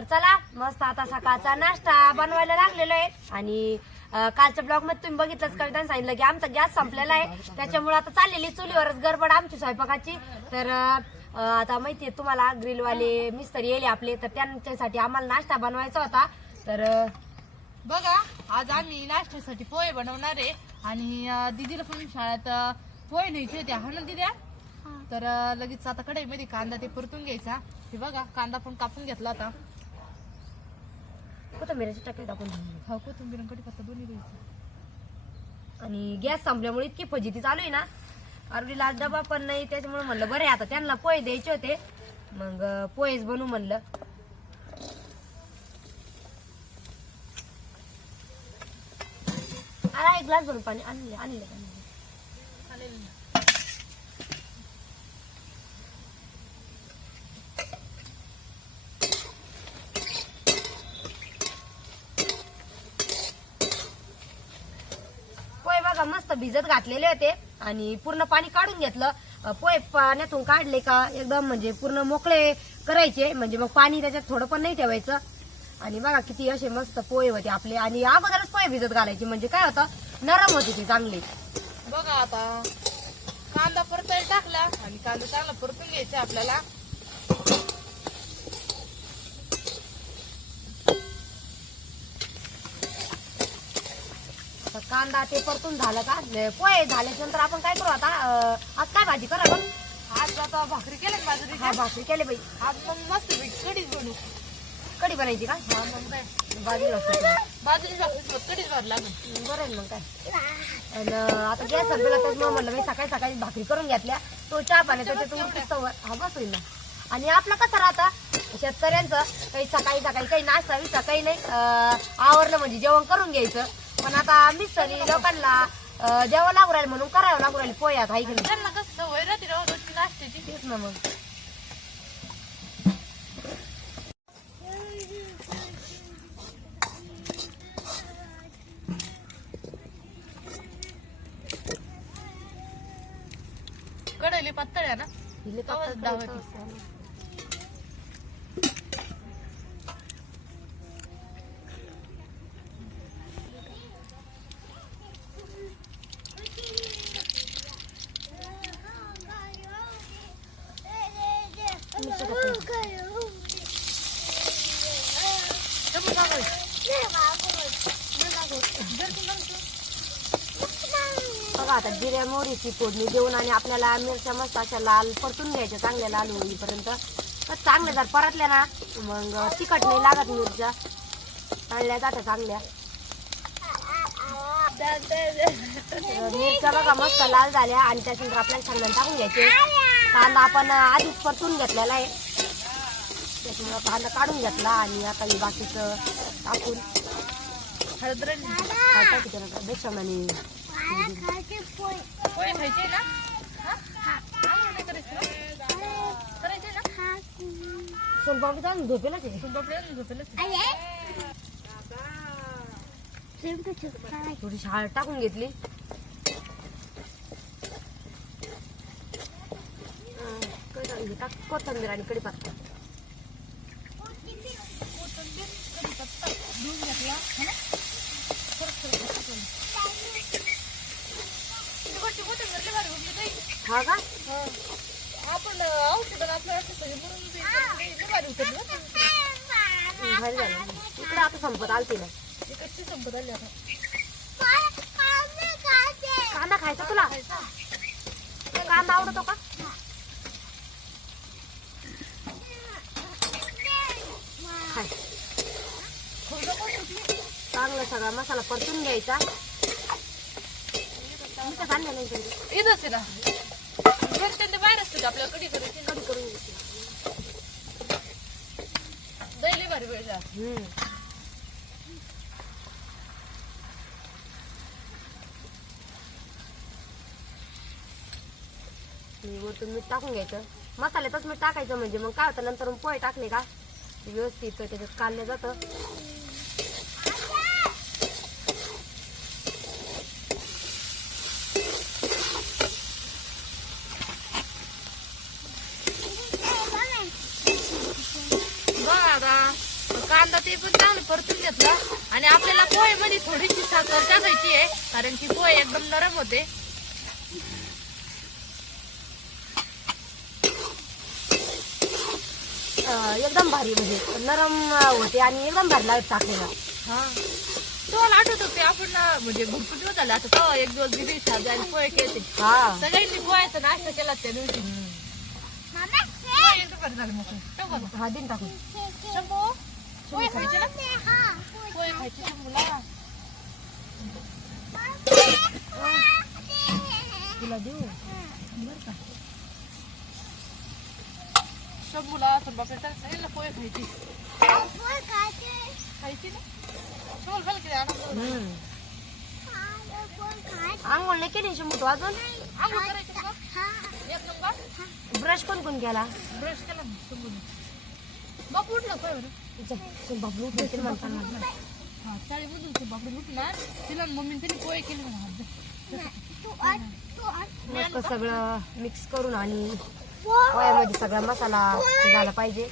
तर चला मस्त आता सकाळचा नाश्ता बनवायला लागलेलो आहे. आणि कालच्या ब्लॉग मध्ये तुम्ही बघितलंच, कविताने सांगितलं की आमचा गॅस संपलेला आहे, त्याच्यामुळे आता चाललेली चुलीवरच गडबड आमची स्वयंपाकाची. तर आता माहितीये तुम्हाला ग्रिलवाले मिस्त्री येले आपले, तर त्यांच्यासाठी आम्हाला नाश्ता बनवायचा होता. तर बघा आज आम्ही नाश्त्यासाठी पोहे बनवणार आहे आणि दीदीला पण शाळेत पोहे न्यायचे होते. हा ना दीदी? तर लगेच आता कढईमध्ये कांदा ते परतून घ्यायचा. हे बघा कांदा पण कापून घेतला होता. कोथिंबीरची टाकली टाकून हा कोथिंबीर कढीपत्ता दोन्ही द्यायचं. आणि गॅस संपल्यामुळे इतकी फजिती चालू आहे ना, आरडीला डबा पण नाही, त्याच्यामुळे म्हणलं बरे आता त्यांना पोहे द्यायचे होते, मग पोहेच बनवू म्हणलं. एक ग्लास भरून पाणी आणले. पोहे बघा मस्त भिजत घातलेले होते आणि पूर्ण पाणी काढून घेतलं. पोहे पाण्यातून काढले का एकदम म्हणजे पूर्ण मोकळे करायचे, म्हणजे मग पाणी त्याच्यात थोडं पण नाही ठेवायचं. आणि बघा किती असे मस्त पोहे होते आपले. आणि अगोदरच पोहे भिजत घालायचे म्हणजे काय होतं, नरम होते ते चांगले. बघा आता कांदा परतायला टाकला आणि कांदा चांगला परतून घ्यायचा आपल्याला. कांदा ते परतून झालं का पोहे झाल्याच्या नंतर आपण काय करू आता, आज काय भाजी करा आपण? आज आता भाकरी केल्या बाजरी. हा भाकरी केले बाई. आज मग मस्त कढीच बनवू. कढी बनायची का? हा मग काय बाजरी बाजरी कढीच भर लागेल. बरं आहे मग काय. आणि आता गॅस संपला तर मग म्हणलं मी सकाळी सकाळी भाकरी करून घेतल्या, तो चहा पाण्याचा त्याच्यावर हा बस होईल ना. आणि आपलं कसं राहतं शेतकऱ्यांचं, काही सकाळी सकाळी काही नाश्ता विस्ता काही नाही, आवरलं म्हणजे जेवण करून घ्यायचं. पण आता मिस्त्री लोकांना जेवण लागू राहील म्हणून करावं लागू राहील पोह्यात, हाय की नाही? त्यांना कसं सवय राहते रोजची नाश्त्याची. तेच ना मग. कढईले पातळ ना हिले तवाच पातळ डावती. करायचं. बघा आता जिऱ्या मोहरीची फोडणी देऊन आणि आपल्याला मिरच्या मस्त अशा लाल परतून घ्यायच्या, चांगल्या लाल होईपर्यंत. तर चांगल्या जर परतल्या ना मग तिखट नाही लागत, मिरच्या तळल्या जात्या चांगल्या. मिरच्या बघा मस्त लाल झाल्या आणि त्याच्यानंतर आपल्याला चांगल्या टाकून घ्यायचे. कांदा आपण आधीच परतून घेतलेला आहे, त्याच्यामुळे कांदा काढून घेतला. आणि आता हे बाकीचं टाकून हळद बेसन आणि पोहे खायचे ना. करायचे ना. सोनपापडी जाऊन झोपेलाच आहे. थोडीशी हळद टाकून घेतली. कोथिंबीर आणि कढीपत्ता धुवून घेतला. हा का? आपण औषधाला आपल्याला भारी उतरली. भारी झालं. इकडे आता संपत आलती ना. कच्ची संपत आली आता. कांदा खायचा तुला? कांदा आवडतो का? खाय. चांगला सगळा मसाला परतून घ्यायचा. इथंच आहे ना घरच्यांचे बाहेर असते आपल्याला कढी करायची. कढी करून घ्यायची. दैली भारी वेळ जा. वरतून मीठ टाकून घ्यायचं. मसाल्यातच मीठ टाकायचं म्हणजे मग काय होतं नंतर पोहे टाकले का व्यवस्थित त्याच्यात काढलं जातं. कांदा ते पण चांगलं परतून घेतला आणि आपल्याला पोहे मध्ये थोडीशी साखर टाकायची आहे कारण की पोहे एकदम नरम होते. एकदम भारी म्हणजे नरम होते आणि एकदम भारी लागत टाकलेला. हा तुम्हाला आठवत होते आपण म्हणजे भरपूर दिवस झाले आता तेव्हा एक दिवस दिदी साधे आणि पोहे केले. हा सगळ्यांनी पोह्याचा नाश्ता केला त्या दिवशी. पोहे एकदम भारी झाले मग. ठेवू का? हा दिन टाकून शंभू पोहे खायचे ना? पोहे खायचे शंभूला. तुला देऊ शंभूला बापरे सांगितलं पोहे खायची खायची ना. शंभूला खाल्लं किती आनंद. आंघोळ नाही केली शंभू तू अजून? आंघोळ करायची का? एक नंबर. ब्रश कोण कोण केला? ब्रश केला ना शंभूने. बापू उठला पोहे बरं. बाबू उठले म्हणताना हा शाळेमधून ते बापडे उठणार तिला मम्मीने तिने पोहे केले म्हणा. मस्त सगळं मिक्स करून आणि पोह्यामध्ये सगळा मसाला झाला पाहिजे.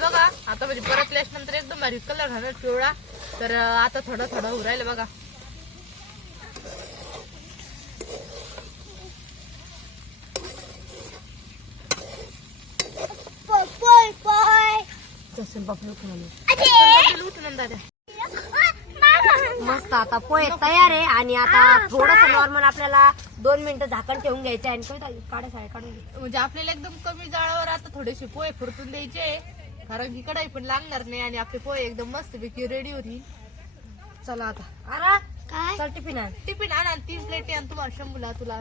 बघा आता म्हणजे परतल्याच नंतर एकदम भारी कलर झाला पिवळा. तर आता थोडं थोडं उरायला बघा. तसं बाबू उठून उठून दादा मस्त आता पोहे तयार आहे आणि आता थोडस नॉर्मल आपल्याला 2 मिनिटं झाकण ठेवून घ्यायचं आहे आणि काढायचं काढून घे. म्हणजे आपल्याला एकदम कमी जाळावर आता थोडेसे पोहे फुरतून द्यायचे कारण की कढाई पण लागणार नाही आणि आपले पोहे एकदम मस्त पैकी रेडी होतील. चला आता अरे काय चल टिफिन आहे. टिफिन आणा 3 प्लेटी आणि तुम्हाला शंभूला तुला.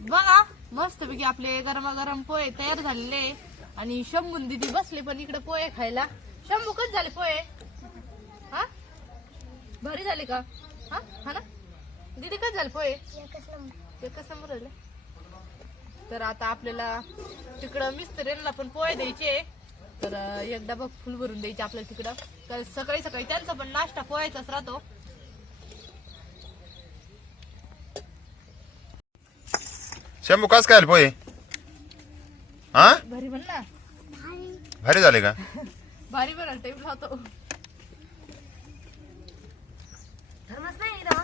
बघा मस्त पैकी आपले गरमागरम पोहे तयार झालेले आणि शंभून दिदी बसले पण इकडे पोहे खायला. शंभू कधी झाले पोहे? हा भारी झाले का? हा हा ना दीदी कधी झाले पोहे? एकच नंबर झाले. तर आता आपल्याला तिकडं मिस्त्रींना पण पोहे द्यायचे तर एक डबा फुल भरून द्यायचे आपल्याला तिकडं. तर सकाळी सकाळी त्यांचा पण नाश्ता पोहायचाच राहतो. शंभू कस काय पोहे? हा भारी म्हण ना. भारी झाले का? भारी बनायला टाइम राहतो. धर्मच नाही इथं.